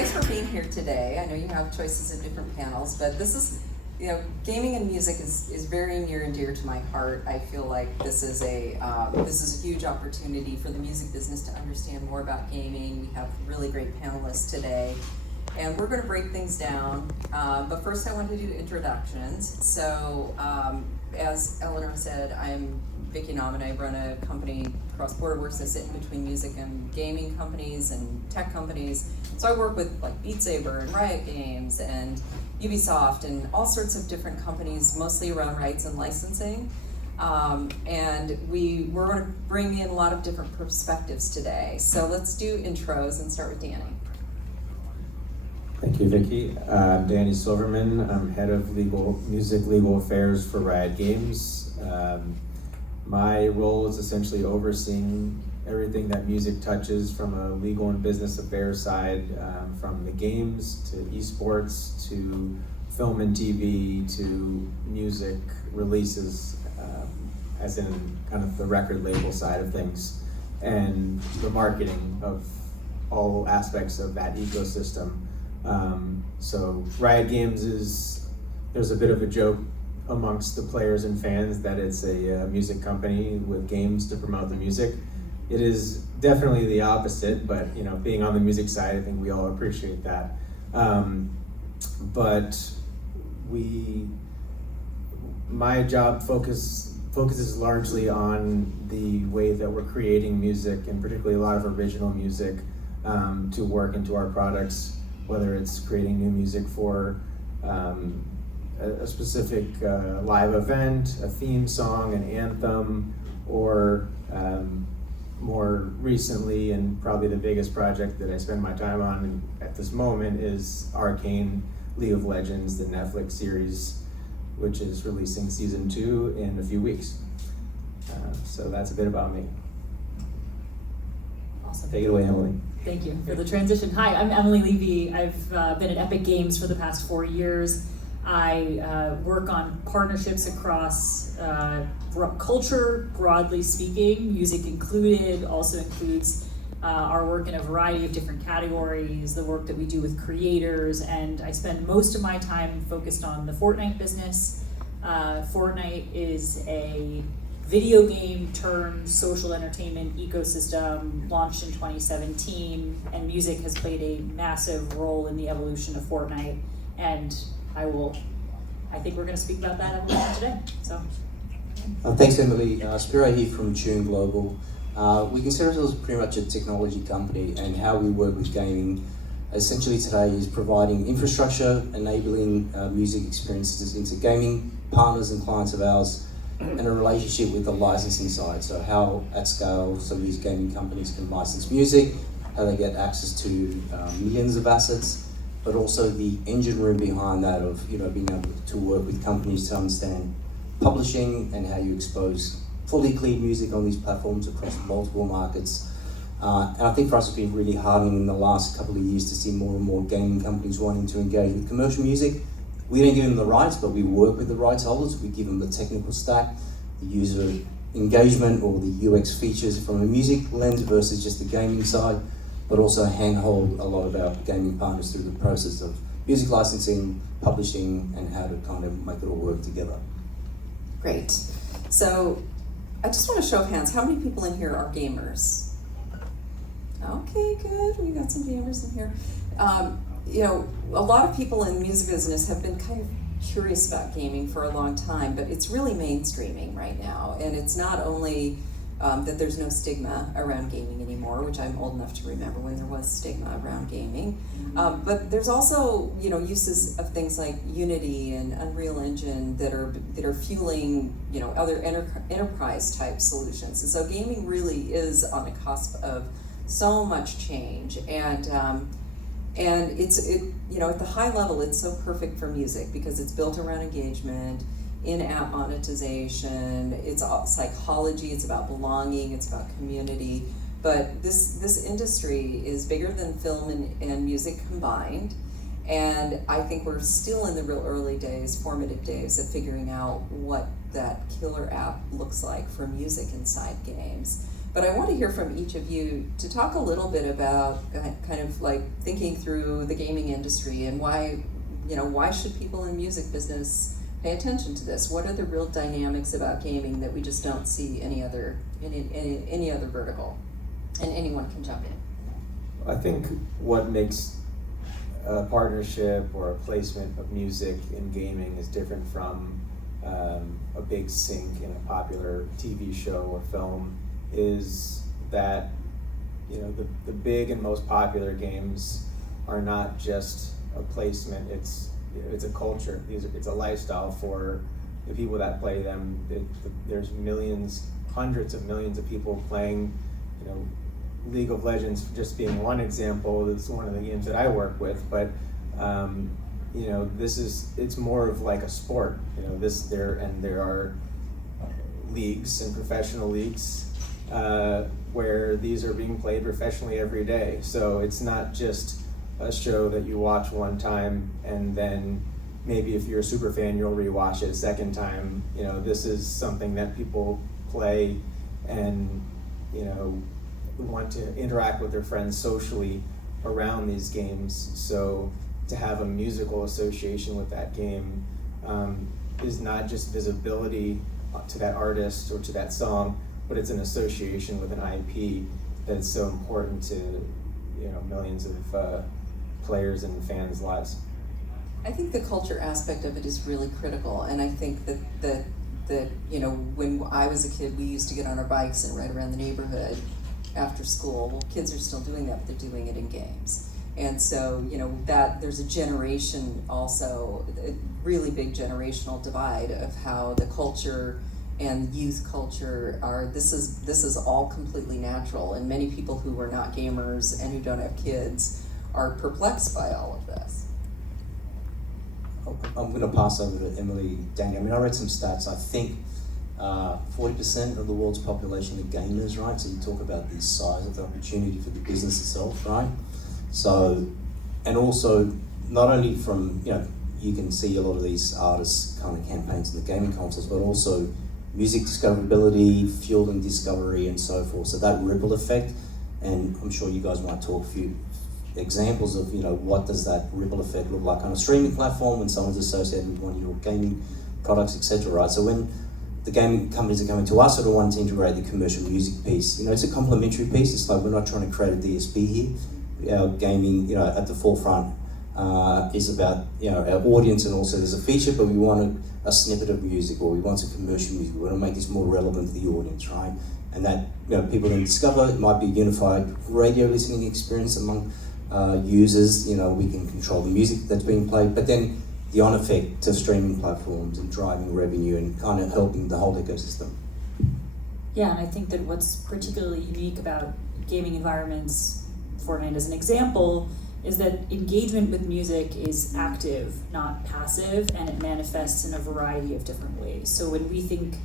thanks for being here today. I know you have choices of different panels, but this is, gaming and music is very near and dear to my heart. I feel like this is a huge opportunity for the music business to understand more about gaming. We have really great panelists today, and we're going to break things down. But first, I want to do introductions. So, as Eleanor said, I'm Vicki Nauman. I run a company, Cross Border Works. I sit in between music and gaming companies and tech companies. So I work with like Beat Saber and Riot Games and Ubisoft and all sorts of different companies, mostly around rights and licensing. And we're going to bring in a lot of different perspectives today. So let's do intros and start with Danny. Thank you, Vicki. I'm Danny Silverman. I'm head of music legal affairs for Riot Games. My role is essentially overseeing everything that music touches from a legal and business affairs side, from the games to esports to film and TV to music releases, as in kind of the record label side of things, and the marketing of all aspects of that ecosystem. So Riot Games there's a bit of a joke amongst the players and fans that it's a music company with games to promote the music. It is definitely the opposite, but being on the music side, I think we all appreciate that. But my job focuses largely on the way that we're creating music, and particularly a lot of original music to work into our products, whether it's creating new music for a specific live event, a theme song, an anthem, or more recently, and probably the biggest project that I spend my time on at this moment is Arcane League of Legends, the Netflix series, which is releasing season 2 in a few weeks. So that's a bit about me. Awesome. Take it away, Emily. Thank you for the transition. Hi, I'm Emily Levy. I've been at Epic Games for the past 4 years. I work on partnerships across culture, broadly speaking, music included, also includes our work in a variety of different categories, the work that we do with creators, and I spend most of my time focused on the Fortnite business. Fortnite is a video game turned social entertainment ecosystem launched in 2017, and music has played a massive role in the evolution of Fortnite, and I think we're going to speak about that evolution today. So, thanks, Emily. Spiro here from Tune Global. We consider ourselves pretty much a technology company, and how we work with gaming essentially today is providing infrastructure, enabling music experiences into gaming partners and clients of ours, and a relationship with the licensing side. So how at scale some of these gaming companies can license music, how they get access to millions of assets, but also the engine room behind that of being able to work with companies to understand publishing and how you expose fully clean music on these platforms across multiple markets. And I think for us it's been really heartening in the last couple of years to see more and more gaming companies wanting to engage with commercial music. We don't give them the rights, but we work with the rights holders. We give them the technical stack, the user engagement or the UX features from a music lens versus just the gaming side, but also handhold a lot of our gaming partners through the process of music licensing, publishing, and how to kind of make it all work together. Great. So I just want to show of hands, how many people in here are gamers? Okay, good. We got some gamers in here. A lot of people in the music business have been kind of curious about gaming for a long time, but it's really mainstreaming right now. And it's not only that there's no stigma around gaming anymore, which I'm old enough to remember when there was stigma around gaming. But there's also, uses of things like Unity and Unreal Engine that are fueling, other enterprise type solutions. And so gaming really is on the cusp of so much change, and it's at the high level, it's so perfect for music because it's built around engagement, in-app monetization, it's psychology, it's about belonging, it's about community. But this industry is bigger than film and music combined, and I think we're still in the real early days, formative days of figuring out what that killer app looks like for music inside games. But I want to hear from each of you to talk a little bit about kind of like thinking through the gaming industry and why, why should people in the music business pay attention to this? What are the real dynamics about gaming that we just don't see any other vertical? And anyone can jump in. I think what makes a partnership or a placement of music in gaming is different from a big sync in a popular TV show or film is that the big and most popular games are not just a placement, it's a culture. It's a lifestyle for the people that play them. There's millions, hundreds of millions of people playing, League of Legends just being one example. It's one of the games that I work with, but it's more of like a sport. There are leagues and professional leagues where these are being played professionally every day. So it's not just a show that you watch one time and then maybe if you're a super fan you'll rewatch it a second time. This is something that people play and want to interact with their friends socially around these games. So to have a musical association with that game is not just visibility to that artist or to that song, but it's an association with an IP that is so important to millions of players and fans' lives. I think the culture aspect of it is really critical, and I think that when I was a kid, we used to get on our bikes and ride around the neighborhood after school. Well, kids are still doing that, but they're doing it in games. And so, that there's a generation also, a really big generational divide of how the culture and youth culture this is all completely natural, and many people who are not gamers and who don't have kids are perplexed by all of this. I'm going to pass over to Emily, Danny. I read some stats. I think 40% of the world's population are gamers, right? So you talk about the size of the opportunity for the business itself, right? So, and also not only from, you can see a lot of these artists kind of campaigns in the gaming contests, but also music discoverability, fueling discovery, and so forth. So that ripple effect, and I'm sure you guys might talk a few examples of what does that ripple effect look like on a streaming platform when someone's associated with one of your gaming products, etc. Right? So when the gaming companies are coming to us, or wanting to integrate the commercial music piece, it's a complementary piece. It's like we're not trying to create a DSP here. Our gaming, at the forefront is about our audience, and also there's a feature, but we want a snippet of music, or we want some commercial music. We want to make this more relevant to the audience, right? And that people then discover it might be a unified radio listening experience among users. We can control the music that's being played, but then the on effect to streaming platforms and driving revenue and kind of helping the whole ecosystem. Yeah, and I think that what's particularly unique about gaming environments, Fortnite as an example, is that engagement with music is active, not passive, and it manifests in a variety of different ways. So when we think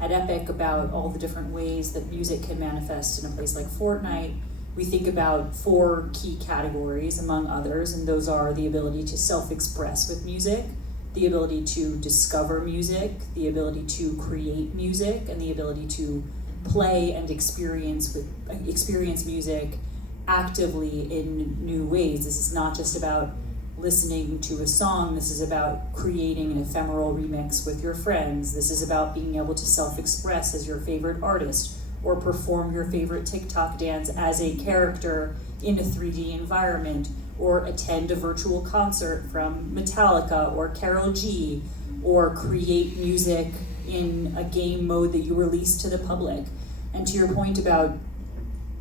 at Epic about all the different ways that music can manifest in a place like Fortnite, we think about 4 key categories, among others, and those are the ability to self-express with music, the ability to discover music, the ability to create music, and the ability to play and experience music actively in new ways. This is not just about listening to a song, this is about creating an ephemeral remix with your friends. This is about being able to self-express as your favorite artist, or perform your favorite TikTok dance as a character in a 3D environment, or attend a virtual concert from Metallica or Karol G, or create music in a game mode that you release to the public. And to your point about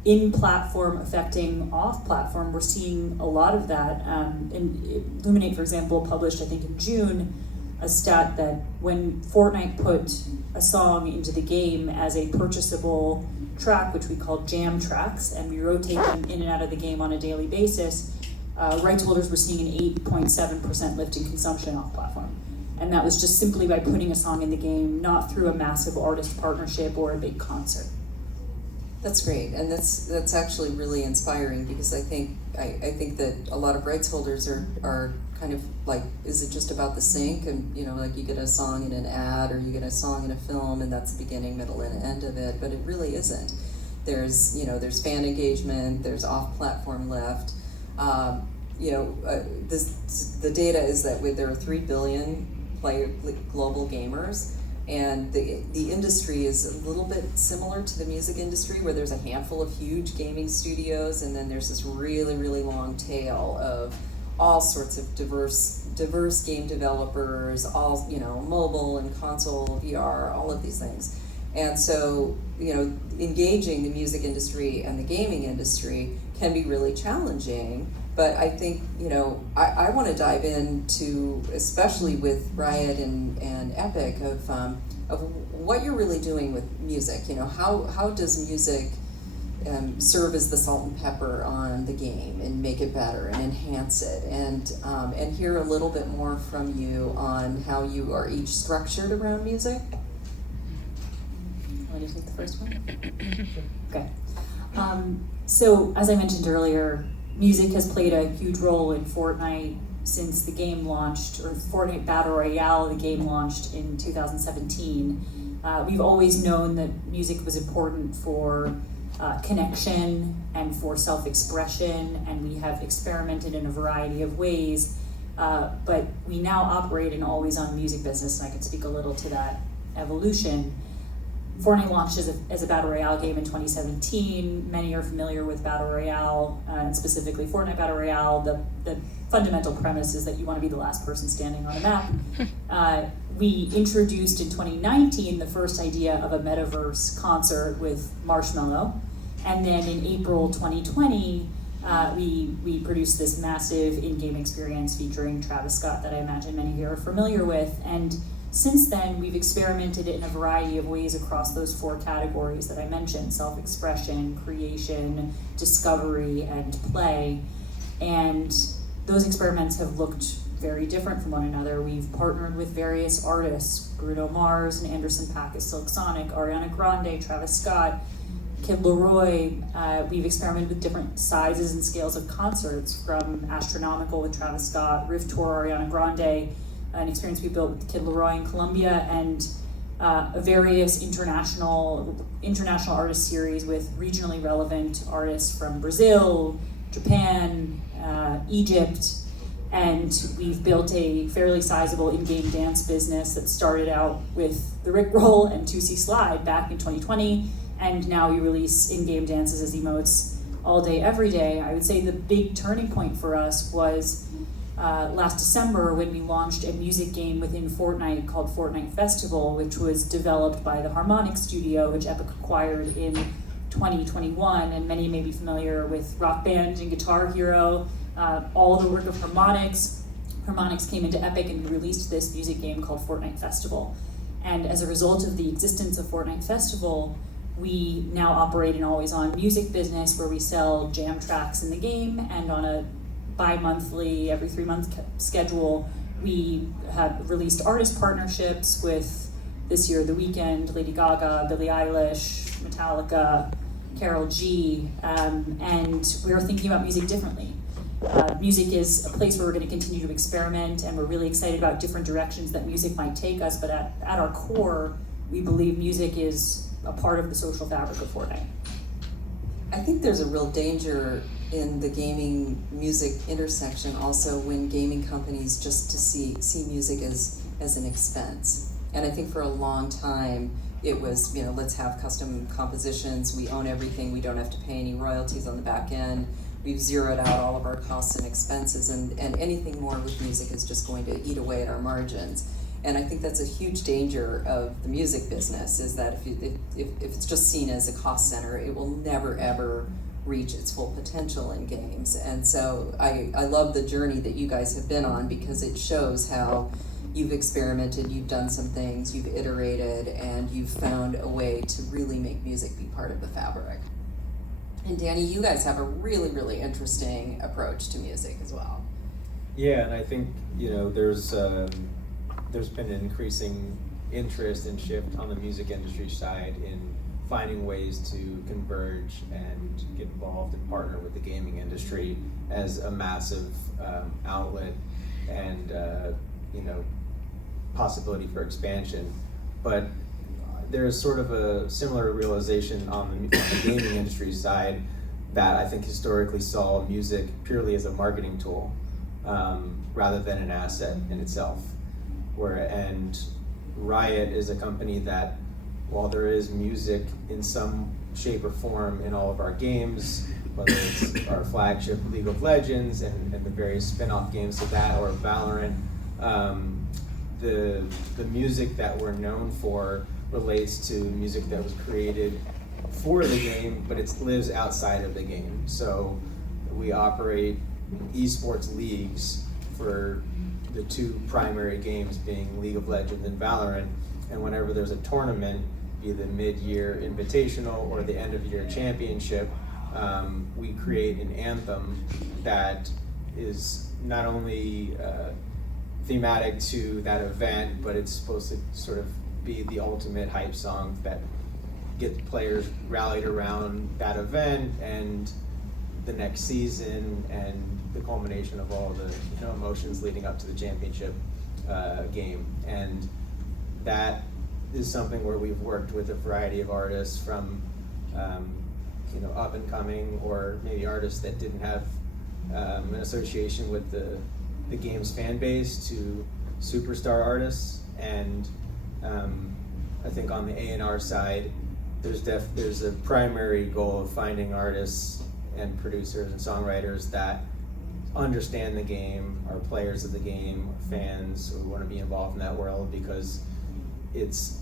in-platform affecting off-platform, we're seeing a lot of that. And Luminate, for example, published, I think in June, a stat that when Fortnite put a song into the game as a purchasable track, which we call jam tracks, and we rotate them in and out of the game on a daily basis, rights holders were seeing an 8.7% lift in consumption off-platform. And that was just simply by putting a song in the game, not through a massive artist partnership or a big concert. That's great, and that's actually really inspiring, because I think that a lot of rights holders are kind of like, is it just about the sync? And like you get a song in an ad, or you get a song in a film, and that's the beginning, middle, and end of it, but it really isn't. There's, there's fan engagement, there's off-platform lift. The data is that there are 3 billion global gamers, and the industry is a little bit similar to the music industry, where there's a handful of huge gaming studios, and then there's this really, really long tail of all sorts of diverse game developers, all, mobile and console, VR, all of these things. And so, engaging the music industry and the gaming industry can be really challenging. But I think, I want to dive into, especially with Riot and Epic, of what you're really doing with music. How does music serve as the salt and pepper on the game and make it better and enhance it, and hear a little bit more from you on how you are each structured around music. Want to take the first one? Okay. So as I mentioned earlier, music has played a huge role in Fortnite since the game launched, or Fortnite Battle Royale, the game launched in 2017. We've always known that music was important for connection and for self-expression, and we have experimented in a variety of ways, but we now operate an always-on music business, and I can speak a little to that evolution. Fortnite launched as a Battle Royale game in 2017. Many are familiar with Battle Royale, and specifically Fortnite Battle Royale. The fundamental premise is that you want to be the last person standing on a map. We introduced in 2019 the first idea of a metaverse concert with Marshmello. And then in April 2020, we produced this massive in-game experience featuring Travis Scott that I imagine many of you are familiar with. And since then, we've experimented in a variety of ways across those 4 categories that I mentioned: self-expression, creation, discovery, and play. And those experiments have looked very different from one another. We've partnered with various artists: Bruno Mars and Anderson .Paak as Silk Sonic, Ariana Grande, Travis Scott, Kid Laroi. We've experimented with different sizes and scales of concerts, from Astronomical with Travis Scott, Rift Tour, Ariana Grande, an experience we built with Kid Laroi in Colombia, and various international artist series with regionally relevant artists from Brazil, Japan, Egypt. And we've built a fairly sizable in-game dance business that started out with the Rickroll and 2C Slide back in 2020, and now we release in-game dances as emotes all day, every day. I would say the big turning point for us was last December, when we launched a music game within Fortnite called Fortnite Festival, which was developed by the Harmonix studio, which Epic acquired in 2021. And many may be familiar with Rock Band and Guitar Hero, all the work of Harmonix. Harmonix came into Epic and released this music game called Fortnite Festival. And as a result of the existence of Fortnite Festival, we now operate an always-on music business where we sell jam tracks in the game, and on a bi-monthly, every 3-month schedule, we have released artist partnerships with, this year, The Weeknd, Lady Gaga, Billie Eilish, Metallica, Karol G, and we're thinking about music differently. Music is a place where we're going to continue to experiment, and we're really excited about different directions that music might take us, but at our core, we believe music is a part of the social fabric of Fortnite. I think there's a real danger in the gaming music intersection also, when gaming companies just to see music as an expense. And I think for a long time it was, let's have custom compositions, we own everything, we don't have to pay any royalties on the back end, we've zeroed out all of our costs and expenses, and anything more with music is just going to eat away at our margins. And I think that's a huge danger of the music business, is that if it's just seen as a cost center, it will never ever reach its full potential in games. And so I love the journey that you guys have been on, because it shows how you've experimented, you've done some things, you've iterated, and you've found a way to really make music be part of the fabric. And Danny, you guys have a really, really interesting approach to music as well. Yeah, and I think, there's been an increasing interest and shift on the music industry side in finding ways to converge and get involved and partner with the gaming industry as a massive outlet and possibility for expansion. But there is sort of a similar realization on the gaming industry side that I think historically saw music purely as a marketing tool rather than an asset in itself. And Riot is a company that, while there is music in some shape or form in all of our games, whether it's our flagship League of Legends and the various spin-off games of that, or Valorant, the music that we're known for relates to music that was created for the game, but it lives outside of the game. So we operate esports leagues for the two primary games being League of Legends and Valorant, and whenever there's a tournament, be the mid-year invitational or the end-of-year championship, we create an anthem that is not only thematic to that event, but it's supposed to sort of be the ultimate hype song that gets players rallied around that event and the next season and the culmination of all the emotions leading up to the championship game. And that is something where we've worked with a variety of artists from up and coming, or maybe artists that didn't have an association with the game's fan base, to superstar artists. And I think on the A&R side, there's a primary goal of finding artists and producers and songwriters that understand the game, are players of the game, fans who want to be involved in that world, because it's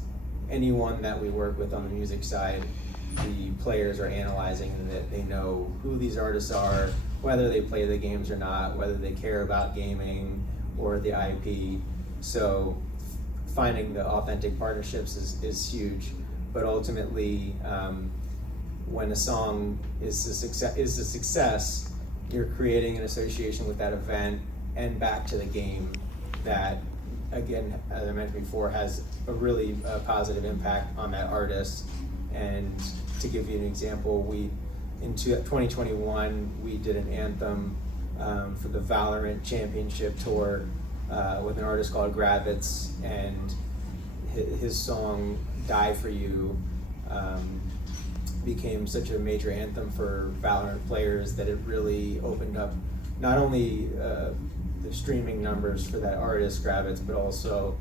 anyone that we work with on the music side, the players are analyzing that they know who these artists are, whether they play the games or not, whether they care about gaming or the IP. So finding the authentic partnerships is huge. But ultimately, when a song is a success, you're creating an association with that event and back to the game that, again, as I mentioned before, has a really positive impact on that artist. And to give you an example, in 2021, we did an anthem for the Valorant Championship Tour with an artist called Gravitz, and his song "Die For You" became such a major anthem for Valorant players that it really opened up not only the streaming numbers for that artist Gravitz, but also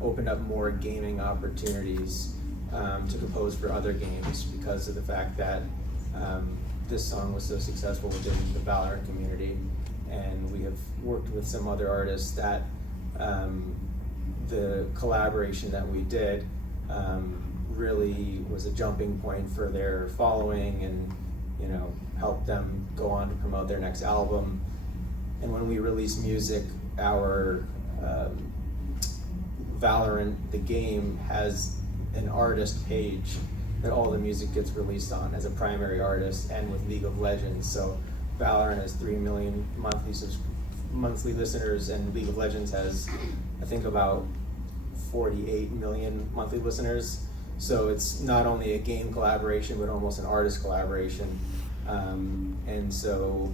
opened up more gaming opportunities to compose for other games, because of the fact that this song was so successful within the Valorant community. And we have worked with some other artists that the collaboration that we did really was a jumping point for their following, and helped them go on to promote their next album. And when we release music, our Valorant, the game, has an artist page that all the music gets released on as a primary artist, and with League of Legends. So Valorant has 3 million monthly listeners, and League of Legends has, I think, about 48 million monthly listeners. So it's not only a game collaboration, but almost an artist collaboration. And so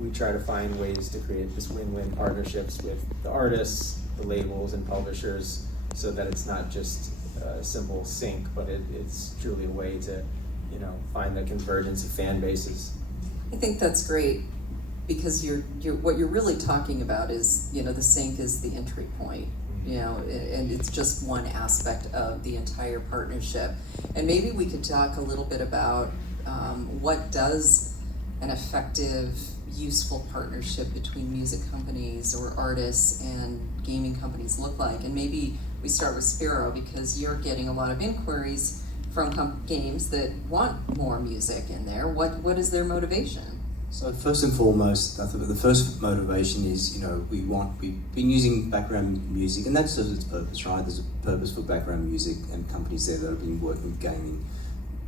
we try to find ways to create this win-win partnerships with the artists, the labels, and publishers, so that it's not just a simple sync, but it's truly a way to find the convergence of fan bases. I think that's great, because what you're really talking about is, the sync is the entry point, and it's just one aspect of the entire partnership. And maybe we could talk a little bit about what does an effective, useful partnership between music companies or artists and gaming companies look like. And maybe we start with Spiro, because you're getting a lot of inquiries from games that want more music in there. What is their motivation? So first and foremost, I think the first motivation is, we've been using background music, and that serves its purpose, right? There's a purpose for background music and companies there that have been working with gaming.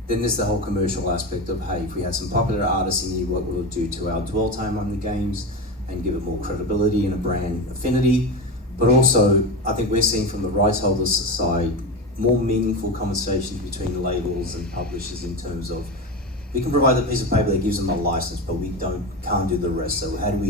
Then there's the whole commercial aspect of, hey, if we had some popular artists in here, what will it do to our dwell time on the games and give it more credibility and a brand affinity? But also, I think we're seeing from the rights holders side more meaningful conversations between the labels and publishers, in terms of, we can provide the piece of paper that gives them a license, but we can't do the rest. So how do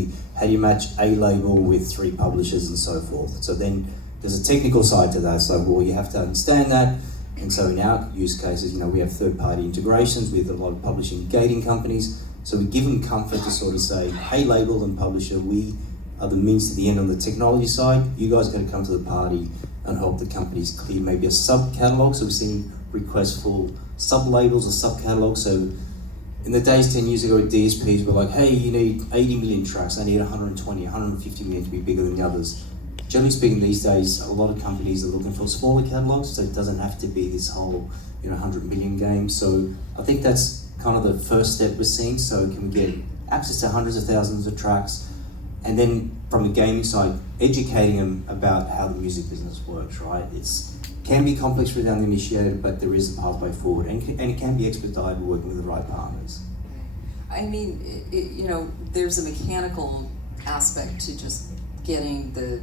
you match a label with 3 publishers and so forth? So then there's a technical side to that. So, well, you have to understand that. And so in our use cases, we have third-party integrations with a lot of publishing gating companies. So we give them comfort to sort of say, hey, label and publisher, we are the means to the end on the technology side. You guys got to come to the party and help the companies clear maybe a sub-catalog. So we've seen requests for sub-labels or sub-catalogs. So in the days 10 years ago, DSPs were like, hey, you need 80 million tracks. I need 120, 150 million to be bigger than the others. Generally speaking, these days, a lot of companies are looking for smaller catalogs, so it doesn't have to be this whole 100 million game. So I think that's kind of the first step we're seeing. So can we get access to hundreds of thousands of tracks? And then from the gaming side, educating them about how the music business works, right? Can be complex for the uninitiated, but there is a pathway forward, and it can be expedited working with the right partners. I mean, there's a mechanical aspect to just getting the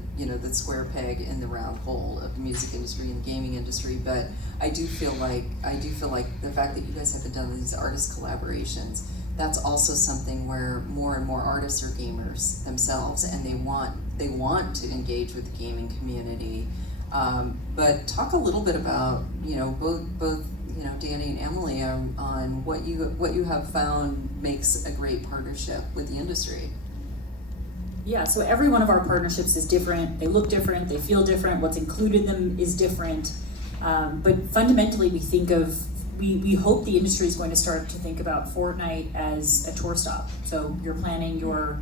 square peg in the round hole of the music industry and the gaming industry, but I do feel like the fact that you guys have done these artist collaborations, that's also something where more and more artists are gamers themselves, and they want to engage with the gaming community. But talk a little bit about both Danny and Emily on what you have found makes a great partnership with the industry. Yeah, so every one of our partnerships is different. They look different, they feel different, what's included in them is different. But fundamentally we hope the industry is going to start to think about Fortnite as a tour stop. So you're planning your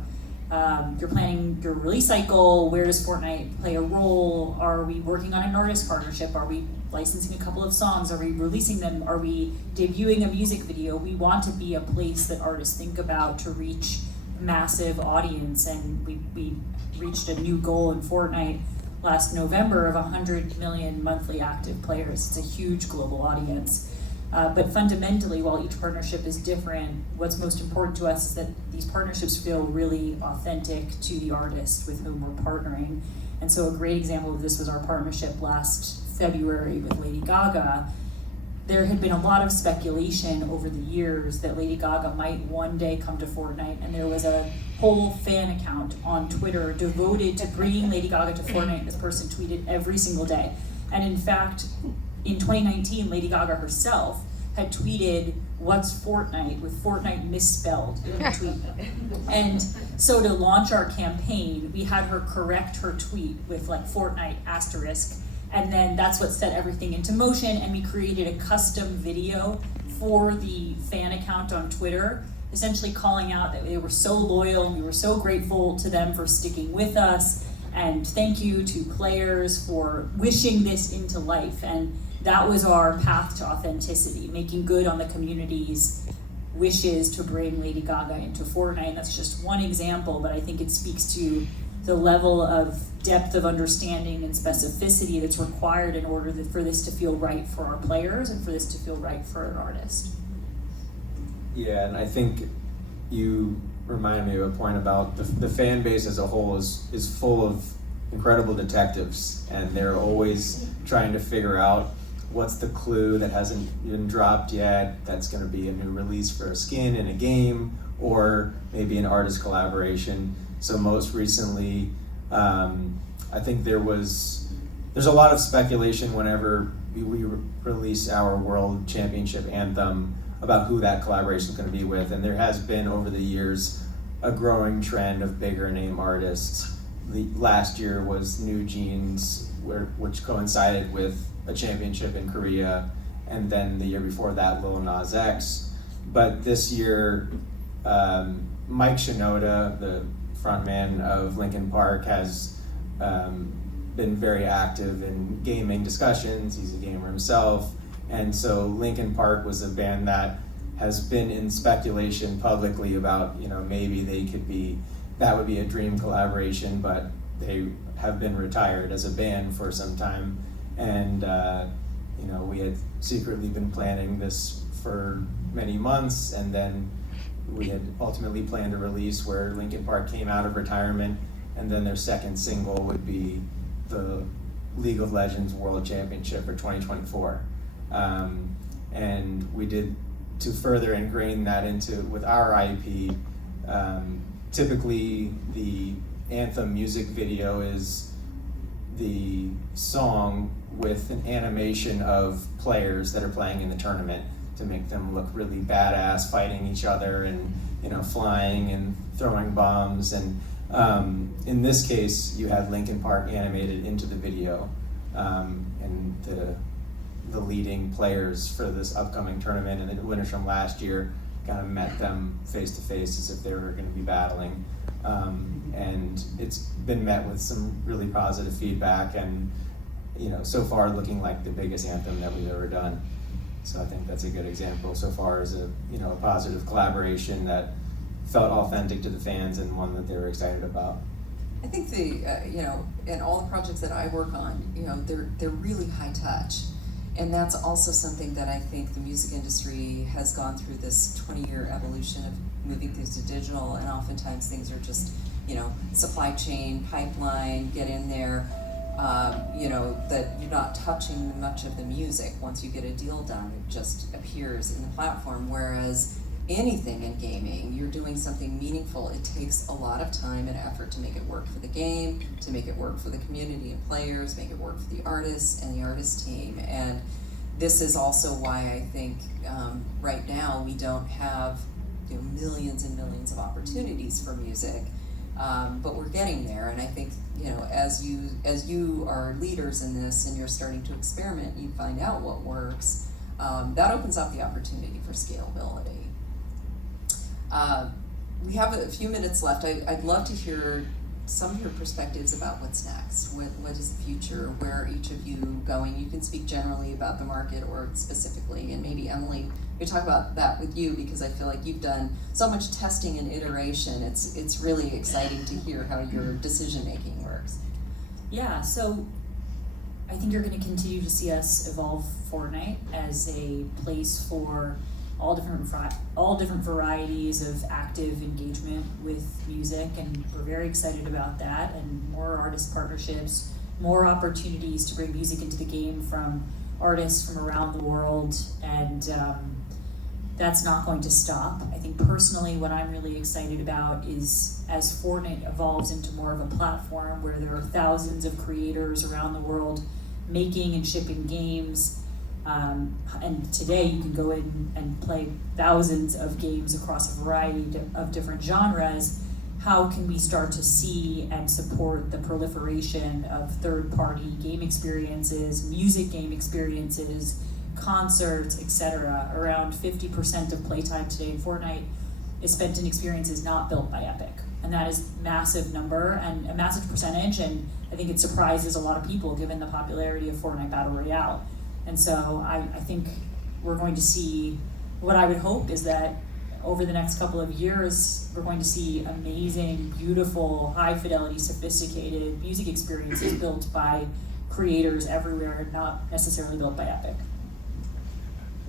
release cycle. Where does Fortnite play a role? Are we working on an artist partnership? Are we licensing a couple of songs? Are we releasing them? Are we debuting a music video? We want to be a place that artists think about to reach massive audience, and we reached a new goal in Fortnite last November of 100 million monthly active players. It's a huge global audience. But fundamentally, while each partnership is different, what's most important to us is that these partnerships feel really authentic to the artist with whom we're partnering. And so a great example of this was our partnership last February with Lady Gaga. There had been a lot of speculation over the years that Lady Gaga might one day come to Fortnite, and there was a whole fan account on Twitter devoted to bringing Lady Gaga to Fortnite. This person tweeted every single day. And in fact, in 2019, Lady Gaga herself had tweeted, "What's Fortnite?" with Fortnite misspelled in the tweet. And so to launch our campaign, we had her correct her tweet with Fortnite asterisk, and then that's what set everything into motion, and we created a custom video for the fan account on Twitter, essentially calling out that they were so loyal and we were so grateful to them for sticking with us, and thank you to players for wishing this into life. And that was our path to authenticity, making good on the community's wishes to bring Lady Gaga into Fortnite. And that's just one example, but I think it speaks to the level of depth of understanding and specificity that's required in order for this to feel right for our players and for this to feel right for an artist. Yeah, and I think you reminded me of a point about the fan base as a whole is full of incredible detectives, and they're always trying to figure out what's the clue that hasn't been dropped yet that's going to be a new release for a skin in a game, or maybe an artist collaboration. So most recently, I think there's a lot of speculation whenever we release our World Championship anthem about who that collaboration is going to be with, and there has been over the years a growing trend of bigger name artists. The last year was New Jeans, which coincided with a championship in Korea, and then the year before that, Lil Nas X. But this year, Mike Shinoda, the frontman of Linkin Park, has been very active in gaming discussions. He's a gamer himself, and so Linkin Park was a band that has been in speculation publicly about, maybe they could be, that would be a dream collaboration, but they have been retired as a band for some time. And we had secretly been planning this for many months, and then we had ultimately planned a release where Linkin Park came out of retirement, and then their second single would be the League of Legends World Championship for 2024. And we did, to further ingrain that with our IP, typically the anthem music video is the song with an animation of players that are playing in the tournament to make them look really badass, fighting each other and, you know, flying and throwing bombs. And in this case, you had Linkin Park animated into the video, and the leading players for this upcoming tournament and the winners from last year kind of met them face to face as if they were going to be battling. And it's been met with some really positive feedback, and, you know, so far looking like the biggest anthem that we've ever done. So I think that's a good example so far as a, you know, a positive collaboration that felt authentic to the fans and one that they were excited about. I think you know, in all the projects that I work on, you know, they're really high touch. And that's also something that I think the music industry has gone through this 20-year evolution of moving things to digital, and oftentimes things are just, you know, supply chain, pipeline, get in there, you know, that you're not touching much of the music. Once you get a deal done, it just appears in the platform, whereas anything in gaming, you're doing something meaningful. It takes a lot of time and effort to make it work for the game, to make it work for the community and players, make it work for the artists and the artist team. And this is also why I think right now we don't have, you know, millions and millions of opportunities for music, but we're getting there. And I think, you know, as you are leaders in this and you're starting to experiment, you find out what works. That opens up the opportunity for scalability. We have a few minutes left. I'd love to hear some of your perspectives about what's next. What is the future? Where are each of you going? You can speak generally about the market or specifically, and maybe Emily, we talk about that with you because I feel like you've done so much testing and iteration. It's really exciting to hear how your decision making works. Yeah, so I think you're going to continue to see us evolve Fortnite as a place for all different varieties of active engagement with music, and we're very excited about that, and more artist partnerships, more opportunities to bring music into the game from artists from around the world, and that's not going to stop. I think personally what I'm really excited about is as Fortnite evolves into more of a platform where there are thousands of creators around the world making and shipping games. And today you can go in and play thousands of games across a variety of different genres. How can we start to see and support the proliferation of third-party game experiences, music game experiences, concerts, etc.? Around 50% of playtime today in Fortnite is spent in experiences not built by Epic. And that is a massive number and a massive percentage, and I think it surprises a lot of people given the popularity of Fortnite Battle Royale. And so I think we're going to see, what I would hope is that over the next couple of years, we're going to see amazing, beautiful, high fidelity, sophisticated music experiences built by creators everywhere, not necessarily built by Epic.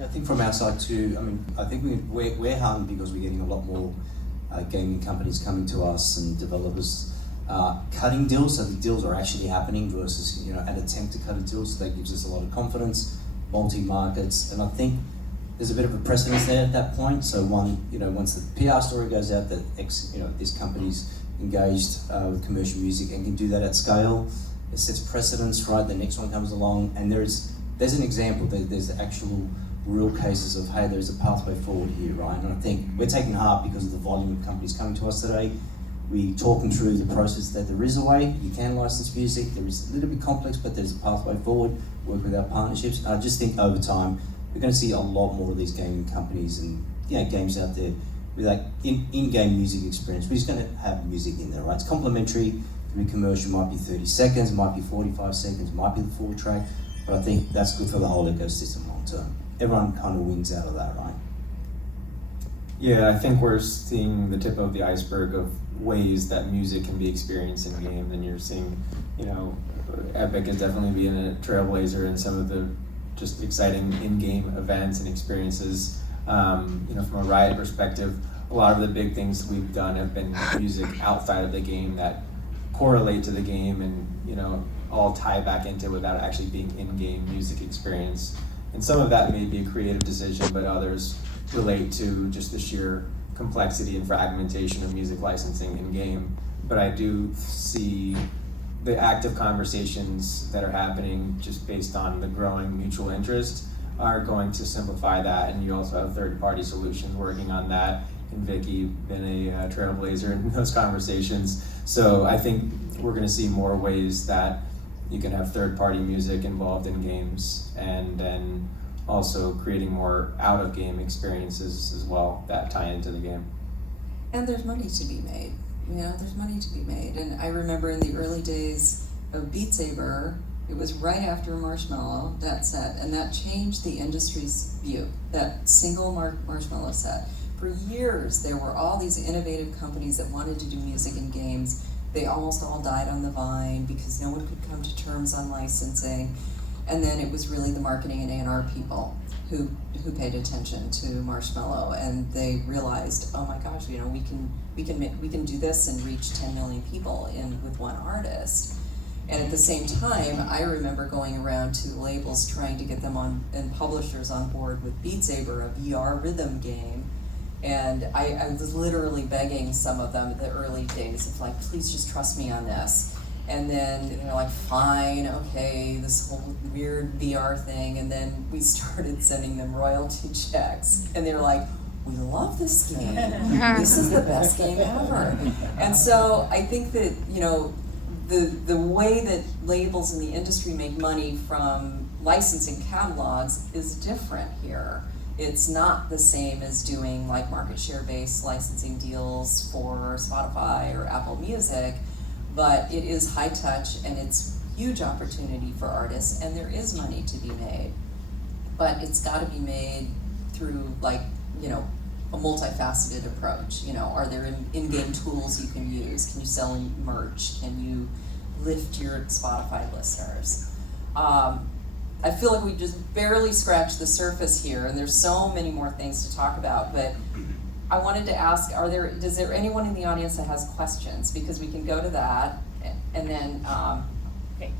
I think from our side too, I mean, I think we're hardened because we're getting a lot more gaming companies coming to us and developers cutting deals, so the deals are actually happening versus, you know, an attempt to cut a deal, so that gives us a lot of confidence, multi-markets, and I think there's a bit of a precedence there at that point. So once the PR story goes out that this company's engaged with commercial music and can do that at scale, it sets precedence, right? The next one comes along, and there's an example, there's actual real cases of, hey, there's a pathway forward here, right? And I think we're taking heart because of the volume of companies coming to us today. We talk them through the process that there is a way, you can license music, there is a little bit complex, but there's a pathway forward, work with our partnerships. And I just think over time, we're going to see a lot more of these gaming companies and games out there with like in-game music experience. We're just going to have music in there, right? It's complementary, it can be commercial, might be 30 seconds, might be 45 seconds, might be the full track, but I think that's good for the whole ecosystem long term. Everyone kind of wins out of that, right? Yeah, I think we're seeing the tip of the iceberg of ways that music can be experienced in game, and you're seeing, Epic is definitely being a trailblazer in some of the just exciting in-game events and experiences. From a Riot perspective, a lot of the big things we've done have been music outside of the game that correlate to the game and, all tie back into without actually being in-game music experience. And some of that may be a creative decision, but others relate to just the sheer complexity and fragmentation of music licensing in game. But I do see the active conversations that are happening just based on the growing mutual interest are going to simplify that, and you also have third-party solutions working on that, and Vicky been a trailblazer in those conversations. So I think we're going to see more ways that you can have third-party music involved in games, and then also creating more out-of-game experiences as well that tie into the game. And there's money to be made. You know, there's money to be made. And I remember in the early days of Beat Saber, it was right after Marshmallow, that set, and that changed the industry's view, that single Marshmallow set. For years, there were all these innovative companies that wanted to do music in games. They almost all died on the vine because no one could come to terms on licensing. And then it was really the marketing and A&R people who paid attention to Marshmallow, and they realized, oh my gosh, you know, we can do this and reach 10 million people with one artist. And at the same time, I remember going around to labels trying to get them on and publishers on board with Beat Saber, a VR rhythm game. And I was literally begging some of them in the early days of like, please just trust me on this. And then they're like, fine, okay, this whole weird VR thing. And then we started sending them royalty checks. And they're like, we love this game. This is the best game ever. And so I think that, you know, the way that labels in the industry make money from licensing catalogs is different here. It's not the same as doing like market share based licensing deals for Spotify or Apple Music, but it is high touch and it's huge opportunity for artists, and there is money to be made. But it's gotta be made through like, you know, a multifaceted approach. You know, are there in-game tools you can use? Can you sell merch? Can you lift your Spotify listeners? I feel like we just barely scratched the surface here, and there's so many more things to talk about, but I wanted to ask, is there anyone in the audience that has questions? Because we can go to that, and then, okay,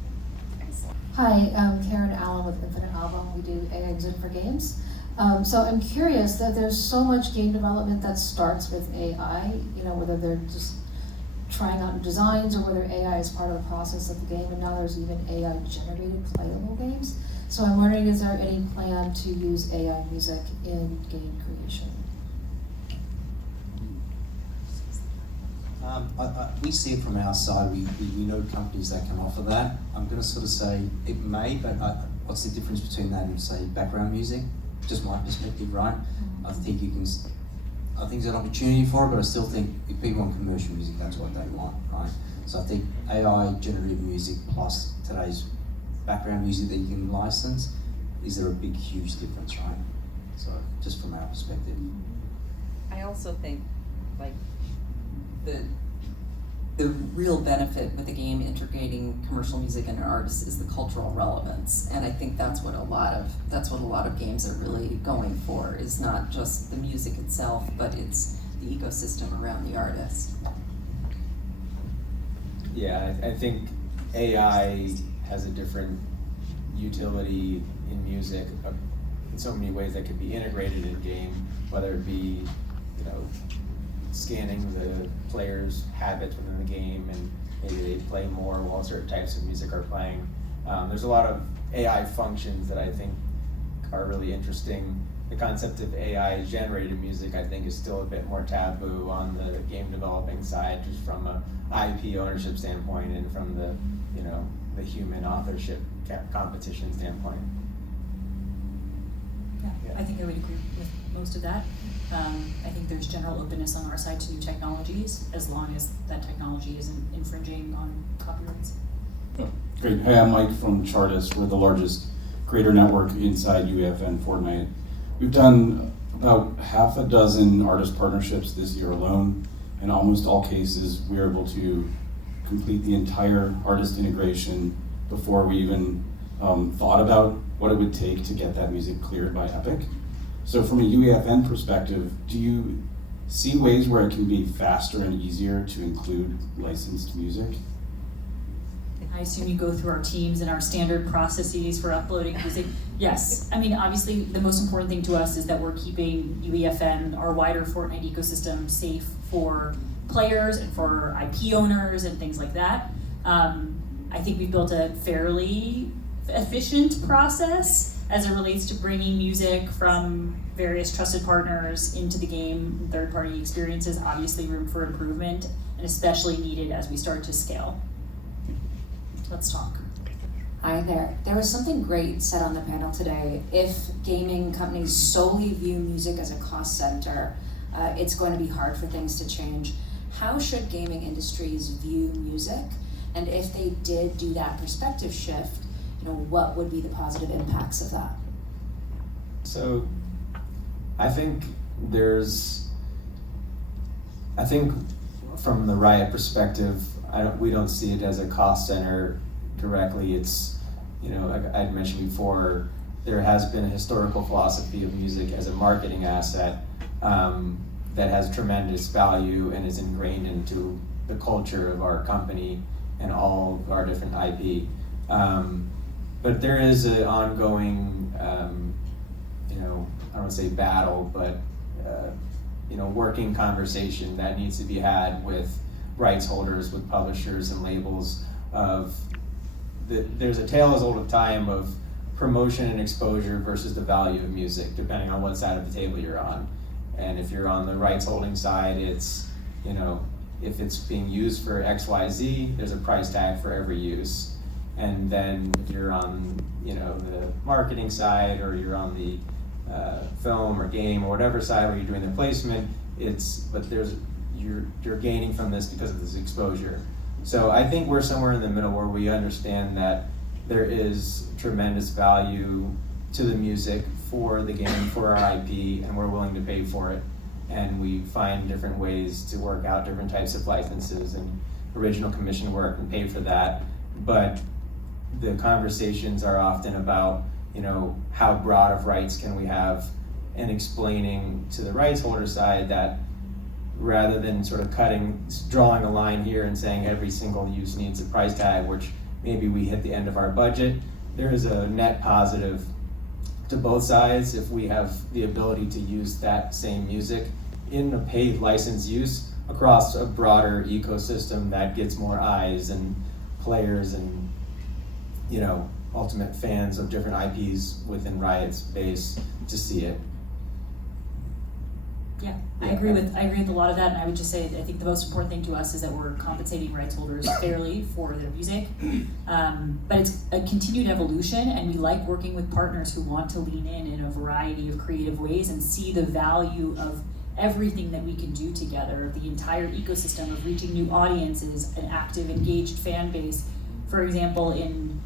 excellent. Hi, I'm Karen Allen with Infinite Album. We do AI Design for games. So I'm curious that there's so much game development that starts with AI, you know, whether they're just trying out designs or whether AI is part of the process of the game, and now there's even AI generated playable games. So I'm wondering, is there any plan to use AI music in game creation? We see it from our side. We know companies that can offer that. I'm going to sort of say it may, but what's the difference between that and say background music? Just my perspective, right? I think it's an opportunity for it, but I still think if people want commercial music, that's what they want, right? So I think AI generated music plus today's background music that you can license, is there a big, huge difference, right? So just from our perspective. I also think, like, the real benefit with the game integrating commercial music and an artist is the cultural relevance, and I think that's what a lot of games are really going for, is not just the music itself, but it's the ecosystem around the artist. Yeah, I think AI has a different utility in music in so many ways that could be integrated in game, whether it be, you know, scanning the players' habits within the game, and maybe they play more while certain types of music are playing. There's a lot of AI functions that I think are really interesting. The concept of AI generated music, I think, is still a bit more taboo on the game developing side, just from a IP ownership standpoint and from the, you know, the human authorship competition standpoint. Yeah, I think I would agree with most of that. I think there's general openness on our side to new technologies, as long as that technology isn't infringing on copyrights. Oh, great. Hey, I'm Mike from Chartis. We're the largest creator network inside UEFN Fortnite. We've done about half a dozen artist partnerships this year alone. In almost all cases, we're able to complete the entire artist integration before we even thought about what it would take to get that music cleared by Epic. So from a UEFN perspective, do you see ways where it can be faster and easier to include licensed music? I assume you go through our teams and our standard processes for uploading music. Yes, I mean, obviously the most important thing to us is that we're keeping UEFN, our wider Fortnite ecosystem, safe for players and for IP owners and things like that. I think we've built a fairly efficient process as it relates to bringing music from various trusted partners into the game. Third-party experiences, obviously room for improvement, and especially needed as we start to scale. Let's talk. Hi there. There was something great said on the panel today. If gaming companies solely view music as a cost center, it's going to be hard for things to change. How should gaming industries view music? And if they did do that perspective shift, what would be the positive impacts of that? So I think from the Riot perspective, we don't see it as a cost center directly. It's, like I'd mentioned before, there has been a historical philosophy of music as a marketing asset that has tremendous value and is ingrained into the culture of our company and all of our different IP. But there is an ongoing, I don't want to say battle, but working conversation that needs to be had with rights holders, with publishers and labels there's a tale as old as time of promotion and exposure versus the value of music, depending on what side of the table you're on. And if you're on the rights holding side, it's, if it's being used for XYZ, there's a price tag for every use. And then if you're on, the marketing side, or you're on the film or game or whatever side where you're doing the placement, you're gaining from this because of this exposure. So I think we're somewhere in the middle where we understand that there is tremendous value to the music for the game, for our IP, and we're willing to pay for it. And we find different ways to work out different types of licenses and original commission work and pay for that. But the conversations are often about, how broad of rights can we have, and explaining to the rights holder side that rather than sort of drawing a line here and saying every single use needs a price tag, which maybe we hit the end of our budget, there is a net positive to both sides if we have the ability to use that same music in a paid license use across a broader ecosystem that gets more eyes and players and ultimate fans of different IPs within Riot's base to see it. Yeah, I agree with a lot of that, and I would just say I think the most important thing to us is that we're compensating rights holders fairly for their music. But it's a continued evolution, and we like working with partners who want to lean in a variety of creative ways and see the value of everything that we can do together, the entire ecosystem of reaching new audiences, an active, engaged fan base. For example, in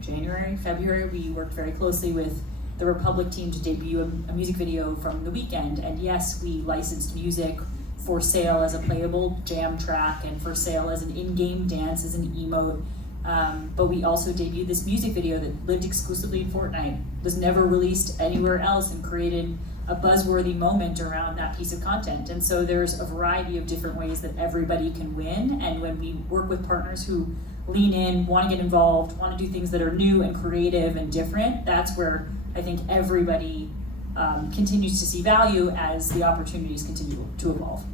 January, February, we worked very closely with the Republic team to debut a music video from The Weeknd, and yes, we licensed music for sale as a playable jam track and for sale as an in-game dance, as an emote, but we also debuted this music video that lived exclusively in Fortnite, was never released anywhere else, and created a buzzworthy moment around that piece of content. And so there's a variety of different ways that everybody can win, and when we work with partners who lean in, want to get involved, want to do things that are new and creative and different, that's where I think everybody continues to see value as the opportunities continue to evolve.